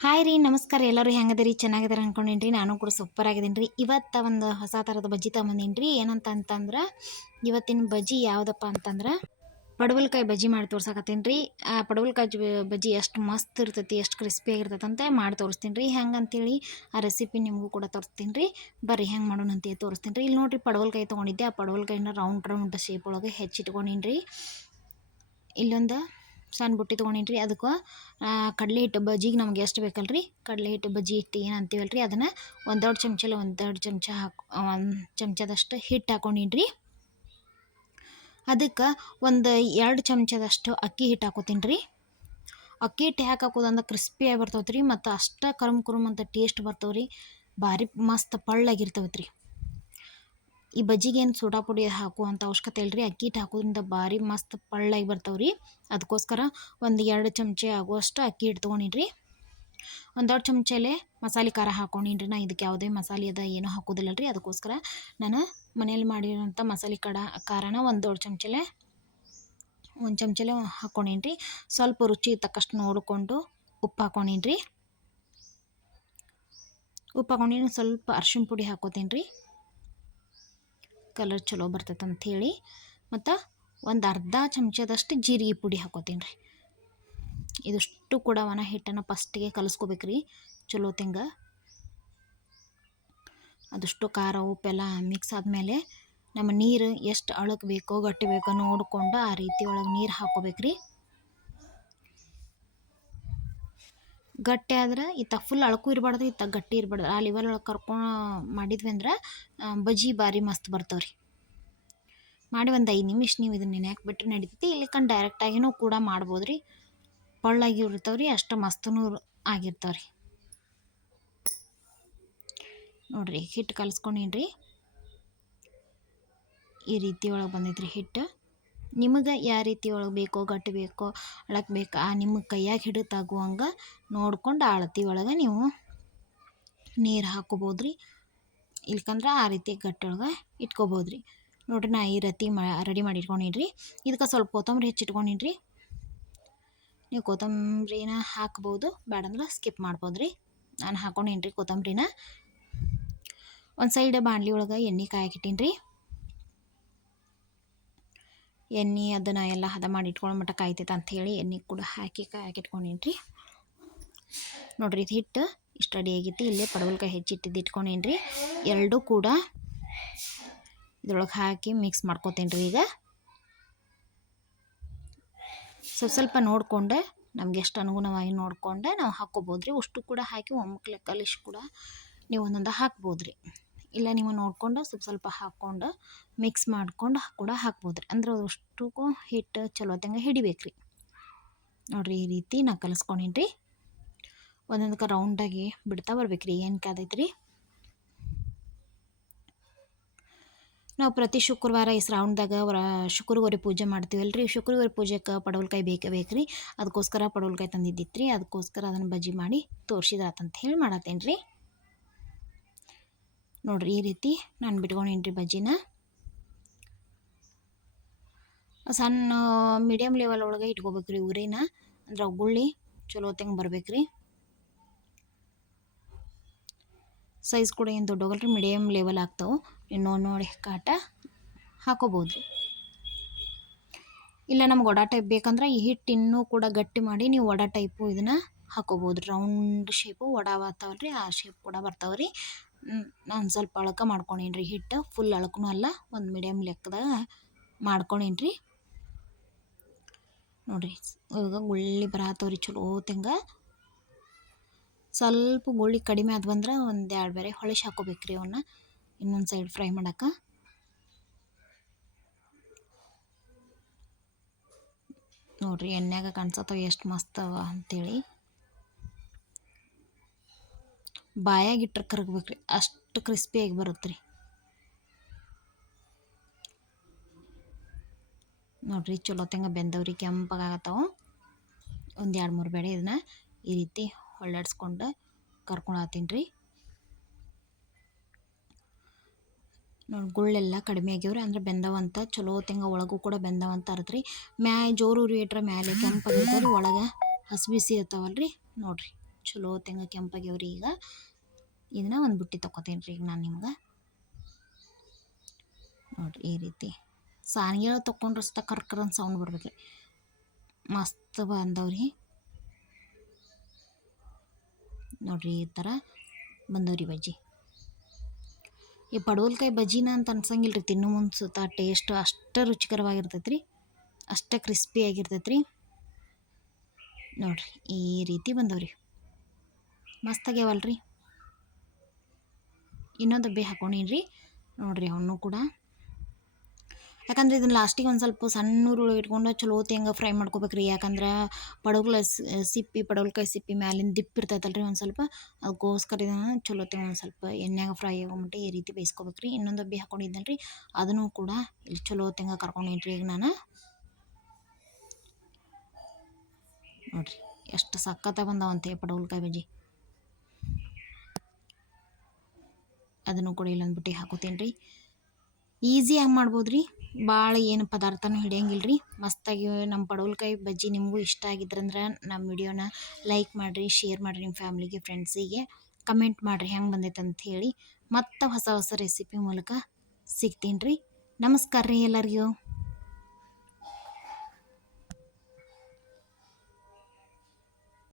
Hi ರೀ, ನಮಸ್ಕಾರ ಎಲ್ಲರೂ ಹೆಂಗದಿರಿ? ಚೆನ್ನಾಗಿದಾರೆ ರೀ ನಾನು ಕೂಡ ಸೂಪರ್ ಆಗಿದ್ದೀನಿ ರೀ ಇವತ್ತು ಒಂದು ಹೊಸ ಥರದ ಬಜ್ಜಿ ತಗೊಂಬಂದೀನಿ ರೀ ಏನಂತ ಅಂತಂದ್ರೆ ಇವತ್ತಿನ ಬಜ್ಜಿ ಯಾವುದಪ್ಪ ಅಂತಂದ್ರೆ, ಪಡವಲ್ಕಾಯಿ ಬಜ್ಜಿ ಮಾಡಿ ತೋರ್ಸಕತ್ತೀನಿ ರೀ ಆ ಪಡವಲ್ಕಾಯಿ ಬಜ್ಜಿ ಎಷ್ಟು ಮಸ್ತ್ ಇರ್ತೈತಿ, ಎಷ್ಟು ಕ್ರಿಸ್ಪಿ ಆಗಿರ್ತೈತೆ ಅಂತ ಮಾಡಿ ತೋರಿಸ್ತೀನಿ ರೀ ಹೆಂಗೆ ಅಂತೇಳಿ ಆ ರೆಸಿಪಿ ನಿಮಗೂ ಕೂಡ ತೋರಿಸ್ತೀನಿ ರೀ ಬರ್ರಿ, ಹೆಂಗೆ ಮಾಡೋಣ ಅಂತೇಳಿ ತೋರಿಸ್ತೀನಿ ರೀ ಇಲ್ಲಿ ನೋಡಿರಿ ಪಡವಲ್ಕಾಯಿ ತೊಗೊಂಡಿದ್ದೆ. ಆ ಪಡವಲ್ಕಾಯಿನ ರೌಂಡ್ ರೌಂಡ್ ಶೇಪ್ ಒಳಗೆ ಹೆಚ್ಚಿಟ್ಕೊಂಡೀನಿ ರೀ ಇಲ್ಲೊಂದು ಸಣ್ಣ ಬುಟ್ಟಿ ತೊಗೊಂಡೀನಿ ರೀ ಅದಕ್ಕೆ ಕಡಲೆ ಹಿಟ್ಟು ಬಜ್ಜಿಗೆ ನಮ್ಗೆ ಎಷ್ಟು ಬೇಕಲ್ರಿ? ಕಡಲೆ ಹಿಟ್ಟು ಬಜ್ಜಿ ಹಿಟ್ಟು ಏನು ಅಂತೀವಲ್ಲ ರೀ ಅದನ್ನು ಒಂದು ದೊಡ್ಡ ಚಮಚಲ್ಲ ಒಂದು ಚಮಚ ಹಾಕಿ ಒಂದು ಚಮಚದಷ್ಟು ಹಿಟ್ಟು ಹಾಕೊಂಡೀನಿ ರೀ ಅದಕ್ಕೆ ಒಂದು ಎರಡು ಚಮಚದಷ್ಟು ಅಕ್ಕಿ ಹಿಟ್ಟು ಹಾಕೋತೀನಿ ರೀ ಅಕ್ಕಿ ಹಿಟ್ಟು ಯಾಕೆ ಹಾಕೋದಂದ್ರೆ ಕ್ರಿಸ್ಪಿಯಾಗಿ ಬರ್ತವೆ ರೀ ಮತ್ತು ಅಷ್ಟು ಕರುಮ್ ಕುರುಮ್ ಅಂತ ಟೇಸ್ಟ್ ಬರ್ತವೆ ರೀ ಭಾರಿ ಮಸ್ತ್ ಪಳ್ಳಾಗಿರ್ತವೆ ರೀ ಈ ಬಜ್ಜಿಗೆ ಏನು ಸೋಡಾ ಪುಡಿ ಹಾಕುವಂಥ ಅವಶ್ಯಕತೆ ಇಲ್ಲ ರೀ ಅಕ್ಕಿ ಹಿಟ್ಟು ಹಾಕೋದ್ರಿಂದ ಭಾರಿ ಮಸ್ತ್ ಪಳ್ಳಾಗಿ ಬರ್ತಾವೆ ರೀ ಅದಕ್ಕೋಸ್ಕರ ಒಂದು ಎರಡು ಚಮಚ ಆಗುವಷ್ಟು ಅಕ್ಕಿ ಹಿಟ್ಟು ತೊಗೊಂಡಿನ್ರಿ ಒಂದೆರಡು ಒಂದು ದೊಡ್ಡ ಚಮಚಲೆ ಮಸಾಲೆ ಖಾರ ಹಾಕೊಂಡಿನ್ರಿ ನಾ. ಇದಕ್ಕೆ ಯಾವುದೇ ಮಸಾಲೆ ಅದ ಏನೂ ಹಾಕೋದಿಲ್ಲ ರೀ ಅದಕ್ಕೋಸ್ಕರ ನಾನು ಮನೇಲಿ ಮಾಡಿರೋಂಥ ಮಸಾಲೆ ಕಡ, ಖಾರನ ಒಂದು ದೊಡ್ಡ ಚಮಚಲೆ, ಒಂದು ಚಮಚಲೆ ಹಾಕೊಂಡಿನ್ರಿ. ಸ್ವಲ್ಪ ರುಚಿ ತಕ್ಕಷ್ಟು ನೋಡಿಕೊಂಡು ಉಪ್ಪು ಹಾಕೊಂಡಿನ್ರಿ. ಉಪ್ಪು ಹಾಕೊಂಡಿನ ಸ್ವಲ್ಪ ಅರ್ಶಿಣ ಪುಡಿ ಹಾಕೋತೀನಿ ರೀ ಕಲರ್ ಚಲೋ ಬರ್ತೈತೆ ಅಂಥೇಳಿ ಮತ್ತು ಒಂದು ಅರ್ಧ ಚಮಚದಷ್ಟು ಜೀರಿಗೆ ಪುಡಿ ಹಾಕೋತೀನಿ ರೀ. ಇದಿಷ್ಟು ಕೂಡ ಒಣ ಹಿಟ್ಟನ್ನು ಫಸ್ಟಿಗೆ ಕಲಿಸ್ಕೋಬೇಕ್ರಿ. ಚಲೋ ತಿಂಗ. ಅದಷ್ಟು ಖಾರ ಉಪ್ಪೆಲ್ಲ ಮಿಕ್ಸ್ ಆದಮೇಲೆ ನಮ್ಮ ನೀರು ಎಷ್ಟು ಅಳಕ್ ಬೇಕೋ, ಗಟ್ಟಿ ಬೇಕೋ ನೋಡಿಕೊಂಡು ಆ ರೀತಿ ಒಳಗೆ ನೀರು ಹಾಕೋಬೇಕ್ರಿ. ಗಟ್ಟಿ ಆದ್ರೆ ಇತ್ತ ಫುಲ್ ಅಳಕು ಇರಬಾರ್ದು, ಇತ್ತ ಗಟ್ಟಿ ಇರಬಾರ್ದು. ಆ ಲೆವೆಲ್ ಒಳಗೆ ಕರ್ಕೊಂಡು ಮಾಡಿದ್ವಿ ಅಂದ್ರೆ ಬಜ್ಜಿ ಭಾರಿ ಮಸ್ತ್ ಬರ್ತಾವೆ ರೀ ಮಾಡಿ ಒಂದು ಐದು ನಿಮಿಷ ನೀವು ಇದನ್ನ ನೆನೆಯಾಕೆ ಬಿಟ್ಟರೆ ನಡೀತೈತಿ. ಇಲ್ಲಿಕಂಡು ಡೈರೆಕ್ಟಾಗಿನೂ ಕೂಡ ಮಾಡ್ಬೋದು ರೀ ಪಳ್ಳಾಗಿ ಇರ್ತಾವೆ ರೀ ಅಷ್ಟು ಮಸ್ತನೂ ಆಗಿರ್ತಾವೆ ರೀ ನೋಡಿರಿ ಹಿಟ್ಟು ಕಲಿಸ್ಕೊಂಡೀನಿ ರೀ ಈ ರೀತಿ ಒಳಗೆ ಬಂದೈತ್ರಿ ಹಿಟ್ಟು ನಿಮಗೆ ಯಾವ ರೀತಿ ಒಳಗೆ ಬೇಕೋ, ಗಟ್ಟಿ ಬೇಕೋ ಅಳಕ್ಕೆ ಬೇಕು ಆ ನಿಮಗೆ ಕೈಯಾಗ ಹಿಡಿತಾಗುವಂಗೆ ನೋಡ್ಕೊಂಡು ಅಳತಿ ಒಳಗೆ ನೀವು ನೀರು ಹಾಕೋಬೋದು ರೀ ಇಲ್ಕಂದ್ರೆ ಆ ರೀತಿ ಗಟ್ಟೊಳಗೆ ಇಟ್ಕೋಬೋದು ರೀ ನೋಡಿರಿ ನಾ ಈ ರೀತಿ ಮಾ, ರೆಡಿ ಮಾಡಿ ಇಟ್ಕೊಂಡಿನ್ರಿ. ರೀ ಇದಕ್ಕೆ ಸ್ವಲ್ಪ ಕೊತ್ತಂಬರಿ ಹೆಚ್ಚಿಟ್ಕೊಂಡಿಡ್ರಿ ನೀವು ಕೊತ್ತಂಬರಿನ ಹಾಕ್ಬೋದು ಬೇಡಂದ್ರೆ ಸ್ಕಿಪ್ ಮಾಡ್ಬೋದು ರೀ ನಾನು ಹಾಕೊಂಡಿನ್ರಿ ಕೊತ್ತಂಬರಿನ. ಒಂದು ಸೈಡ್ ಬಾಣಲಿ ಒಳಗೆ ಎಣ್ಣೆ ಕಾಯಕ್ಕಿಟ್ಟೀನಿ ರೀ ಎಣ್ಣೆ ಅದನ್ನು ಎಲ್ಲ ಹದ ಮಾಡಿ ಇಟ್ಕೊಳ್ಳೋ ಮಟ್ಟ ಕಾಯ್ತೈತೆ ಅಂಥೇಳಿ ಎಣ್ಣೆ ಕೂಡ ಹಾಕಿ ಕಾಯಕ್ಕಿಟ್ಕೊಂಡೀನಿ ರೀ ನೋಡಿರಿ ಇದು ಹಿಟ್ಟು ಇಷ್ಟು ರೆಡಿ ಆಗೈತಿ ಇಲ್ಲೇ ಪಡವಲ್ಕಾಯಿ ಹೆಚ್ಚಿಟ್ಟಿದ್ದು ಇಟ್ಕೊಂಡೇನಿ ಎರಡೂ ಕೂಡ ಇದ್ರೊಳಗೆ ಹಾಕಿ ಮಿಕ್ಸ್ ಮಾಡ್ಕೋತೇನೆ ರೀ ಈಗ. ಸ್ವಲ್ಪ ಸ್ವಲ್ಪ ನೋಡಿಕೊಂಡೆ ನಮ್ಗೆ ಎಷ್ಟು ಅನುಗುಣವಾಗಿ ನೋಡಿಕೊಂಡೆ ನಾವು ಹಾಕ್ಕೋಬೋದು ರೀ ಅಷ್ಟು ಕೂಡ ಹಾಕಿ ಒಮ್ಮಕ್ಕೆ ಕಲಿಸಿ ಕೂಡ ನೀವು ಒಂದೊಂದು ಹಾಕ್ಬೋದು ರೀ ಇಲ್ಲ ನೀವು ನೋಡಿಕೊಂಡು ಸ್ವಲ್ಪ ಸ್ವಲ್ಪ ಹಾಕ್ಕೊಂಡು ಮಿಕ್ಸ್ ಮಾಡ್ಕೊಂಡು ಕೂಡ ಹಾಕ್ಬೋದು ರೀ ಅಂದ್ರೆ ಅಷ್ಟಕ್ಕೂ ಹಿಟ್ಟು ಚಲೋ ತಂಗ ಹಿಡಿಬೇಕು ರೀ ನೋಡಿರಿ ಈ ರೀತಿ ನಾ ಕಲಿಸ್ಕೊಂಡೇನ್ರಿ. ಒಂದೊಂದಕ್ಕೆ ರೌಂಡಾಗಿ ಬಿಡ್ತಾ ಬರ್ಬೇಕು ರೀ ಏನು ಕಾದೈತೆ ರೀ ನಾವು ಪ್ರತಿ ಶುಕ್ರವಾರ ಈ ಶ್ರಾವಣದಾಗ ವರ ಶುಕ್ರವಾರ ಪೂಜೆ ಮಾಡ್ತೀವಲ್ಲ ರೀ ಶುಕ್ರವಾರ ಪೂಜೆಗೆ ಪಡವಲ್ಕಾಯಿ ಬೇಕೇ ಬೇಕು ರೀ ಅದಕ್ಕೋಸ್ಕರ ಪಡವಲ್ಕಾಯಿ ತಂದಿದ್ದಿತ್ತು ರೀ ಅದಕ್ಕೋಸ್ಕರ ಅದನ್ನು ಬಜ್ಜಿ ಮಾಡಿ ತೋರಿಸಿದ್ರಾತಂತ ಹೇಳಿ ಮಾಡತ್ತೇನೆ ರೀ ನೋಡಿರಿ ಈ ರೀತಿ ನಾನು ಬಿಟ್ಕೊಂಡಿನ್ರಿ ಬಜ್ಜಿನ. ಸಣ್ಣ ಮೀಡಿಯಮ್ ಲೆವೆಲ್ ಒಳಗೆ ಇಟ್ಕೋಬೇಕು ರೀ ಉರಿನ ಅಂದ್ರೆ ಗುಳ್ಳಿ ಚಲೋ ಹೊತ್ತಂಗೆ ಬರ್ಬೇಕು ಸೈಜ್ ಕೂಡ ಏನು ದೊಡ್ಡೋಗಲ್ಲ ರೀ ಮೀಡಿಯಮ್ ಲೆವೆಲ್ ಆಗ್ತಾವೆ. ಇನ್ನೂ ನೋಡಿ ಕಾಟ ಹಾಕೋಬೋದು ರೀ ಇಲ್ಲ ನಮ್ಗೆ ಒಡ ಟೈಪ್ ಬೇಕಂದ್ರೆ ಈ ಹಿಟ್ಟು ಇನ್ನೂ ಕೂಡ ಗಟ್ಟಿ ಮಾಡಿ ನೀವು ವಡ ಟೈಪು ಇದನ್ನು ಹಾಕೋಬೋದು ರೌಂಡ್ ಶೇಪು ವಡ ಬರ್ತಾವಲ್ಲ ಆ ಶೇಪ್ ಕೂಡ ಬರ್ತಾವೆ ರೀ ನಾನು ಸ್ವಲ್ಪ ಅಳಕ ಮಾಡ್ಕೊಂಡೀನಿ ರೀ ಹಿಟ್ಟು ಫುಲ್ ಅಳಕನೂ ಅಲ್ಲ, ಒಂದು ಮೀಡಿಯಮ್ ಲೆಕ್ಕದಾಗ ಮಾಡ್ಕೊಂಡೀನಿ ರೀ ನೋಡಿರಿ, ಇವಾಗ ಗುಳ್ಳಿ ಬರತ್ತವ ರೀ ಚಲೋ ತೆಂಗ. ಸ್ವಲ್ಪ ಗುಳ್ಳಿ ಕಡಿಮೆ ಆದ್ ಬಂದ್ರೆ ಒಂದು ಎರಡು ಬೇರೆ ಹೊಳಿಸಿ ಹಾಕೋಬೇಕು ರೀ ಅವನ್ನ ಇನ್ನೊಂದು ಸೈಡ್ ಫ್ರೈ ಮಾಡಕ್ಕೆ ನೋಡಿರಿ ಎಣ್ಣೆಗೆ ಕಾಣಿಸತ್ತವ ಎಷ್ಟು ಮಸ್ತ್ ಅವ ಅಂತೇಳಿ. ಬಾಯಾಗ ಇಟ್ಟರೆ ಕರಗ್ಬೇಕು ರೀ ಅಷ್ಟು ಕ್ರಿಸ್ಪಿಯಾಗಿ ಬರುತ್ತೆ ರೀ ನೋಡ್ರಿ ಚಲೋ ತಂಗ ಬೆಂದವ್ರಿ ಕೆಂಪಾಗತ್ತಾವ ಒಂದು ಎರಡು ಮೂರು ಬೇಡೆ ಇದನ್ನ ಈ ರೀತಿ ಹೊಳ್ಳಾಡ್ಸ್ಕೊಂಡು ಕರ್ಕೊಂಡು ರೀ ನೋಡಿ ಗುಳ್ಳೆಲ್ಲ ಕಡಿಮೆ ಆಗ್ಯಾವ್ರಿ, ಅಂದ್ರೆ ಬೆಂದವಂತ ಚಲೋ ತೆಂಗ ಒಳಗೂ ಕೂಡ ಬೆಂದವಂತ ಇರತ್ರಿ ಮ್ಯಾ ಜೋರು ಇಟ್ರೆ ಮ್ಯಾಲೆ ಕೆಂಪಾಗಿರ್ತಾವೆ ರೀ ಒಳಗೆ ಹಸಿ ಬಿಸಿ ಇರ್ತಾವಲ್ರಿ. ನೋಡಿರಿ, ಚಲೋ ತೆಂಗ ಕೆಂಪಾಗ್ಯಾವ್ರಿ ಈಗ. ಇದನ್ನ ಒಂದು ಬುಟ್ಟಿ ತೊಗೋತೀನಿ ರೀ ಈಗ ನಾನು ನಿಮ್ಗೆ. ನೋಡಿರಿ ಈ ರೀತಿ. ಸಾನಿಗೆ ತೊಗೊಂಡ್ರೆ ಅಷ್ಟ ಕರ್ಕರ್ ಅಂತ ಸೌಂಡ್ ಬರ್ಬೇಕು ಮಸ್ತ್ ಬಂದವ್ರಿ ನೋಡಿರಿ ಈ ಥರ ಬಂದವ್ರಿ ಬಜ್ಜಿ. ಈ ಪಡವಲ್ಕಾಯಿ ಬಜ್ಜಿನ ಅಂತ ಅನ್ಸಂಗಿಲ್ಲ ರೀ ತಿನ್ನೋ ಸುತ್ತ ಟೇಸ್ಟ್ ಅಷ್ಟು ರುಚಿಕರವಾಗಿರ್ತೈತೆ ರೀ ಅಷ್ಟು ಕ್ರಿಸ್ಪಿ ಆಗಿರ್ತೈತೆ ರೀ ನೋಡಿರಿ ಈ ರೀತಿ ಬಂದವ್ರಿ. ಮಸ್ತ್ ಆಗ್ಯಾವಲ್ರಿ. ಇನ್ನೊಂದು ಡಬ್ಬಿ ಹಾಕೊಂಡೀನಿ ರೀ ನೋಡಿರಿ ಅವನು ಕೂಡ. ಯಾಕಂದ್ರೆ ಇದನ್ನ ಲಾಸ್ಟಿಗೆ ಒಂದು ಸ್ವಲ್ಪ ಸಣ್ಣ ಉರುಳು ಇಟ್ಕೊಂಡು ಚಲೋ ಹೆಂಗೆ ಫ್ರೈ ಮಾಡ್ಕೋಬೇಕ್ರಿ. ಯಾಕಂದ್ರೆ ಪಡವಲ ಸಿಪ್ಪಿ, ಪಡವಲ್ಕಾಯಿ ಸಿಪ್ಪಿ ಮ್ಯಾಲಿಂದ ದಿಪ್ಪ ಇರ್ತೈತಲ್ರಿ ಒಂದು ಸ್ವಲ್ಪ. ಅದಕ್ಕೋಸ್ಕರ ಇದನ್ನು ಚಲೋ ಒಂದು ಸ್ವಲ್ಪ ಎಣ್ಣೆಗೆ ಫ್ರೈ ಆಗೋಮಟ್ಟ ಈ ರೀತಿ ಬೇಯಿಸ್ಕೋಬೇಕ್ರಿ. ಇನ್ನೊಂದು ಹಾಕೊಂಡಿದ್ದಲ್ರಿ. ರೀ ಅದನ್ನು ಕೂಡ ಇಲ್ಲಿ ಚಲೋ ತೆಂಗ ಕರ್ಕೊಂಡೇನಿ ರೀ ಈಗ ನಾನು. ನೋಡಿರಿ, ಎಷ್ಟು ಸಕ್ಕತ್ತಾಗಿ ಬಂದಾವಂತೆ ಪಡವಲ್ಕಾಯಿ ಬಜ್ಜಿ. ಅದನ್ನು ಕೂಡ ಇಲ್ಲೊಂದು ಬುಟ್ಟಿ ಹಾಕೋತೀನಿ ರೀ ಈಸಿಯಾಗಿ ಮಾಡ್ಬೋದು ರೀ ಭಾಳ ಏನು ಪದಾರ್ಥನೂ ಹಿಡಿಯಂಗಿಲ್ಲ ರೀ ಮಸ್ತಾಗಿ ನಮ್ಮ ಪಡವಲ್ಕಾಯಿ ಬಜ್ಜಿ ನಿಮಗೂ ಇಷ್ಟ ಆಗಿದ್ರಂದ್ರೆ ನಮ್ಮ ವಿಡಿಯೋನ ಲೈಕ್ ಮಾಡಿರಿ, ಶೇರ್ ಮಾಡಿರಿ ನಿಮ್ಮ ಫ್ಯಾಮ್ಲಿಗೆ, ಫ್ರೆಂಡ್ಸಿಗೆ. ಕಮೆಂಟ್ ಮಾಡಿರಿ ಹೆಂಗೆ ಬಂದೈತೆ ಅಂತ ಹೇಳಿ. ಮತ್ತೆ ಹೊಸ ಹೊಸ ರೆಸಿಪಿ ಮೂಲಕ ಸಿಗ್ತೀನಿ ರೀ. ನಮಸ್ಕಾರ ರೀ ಎಲ್ಲರಿಗೂ.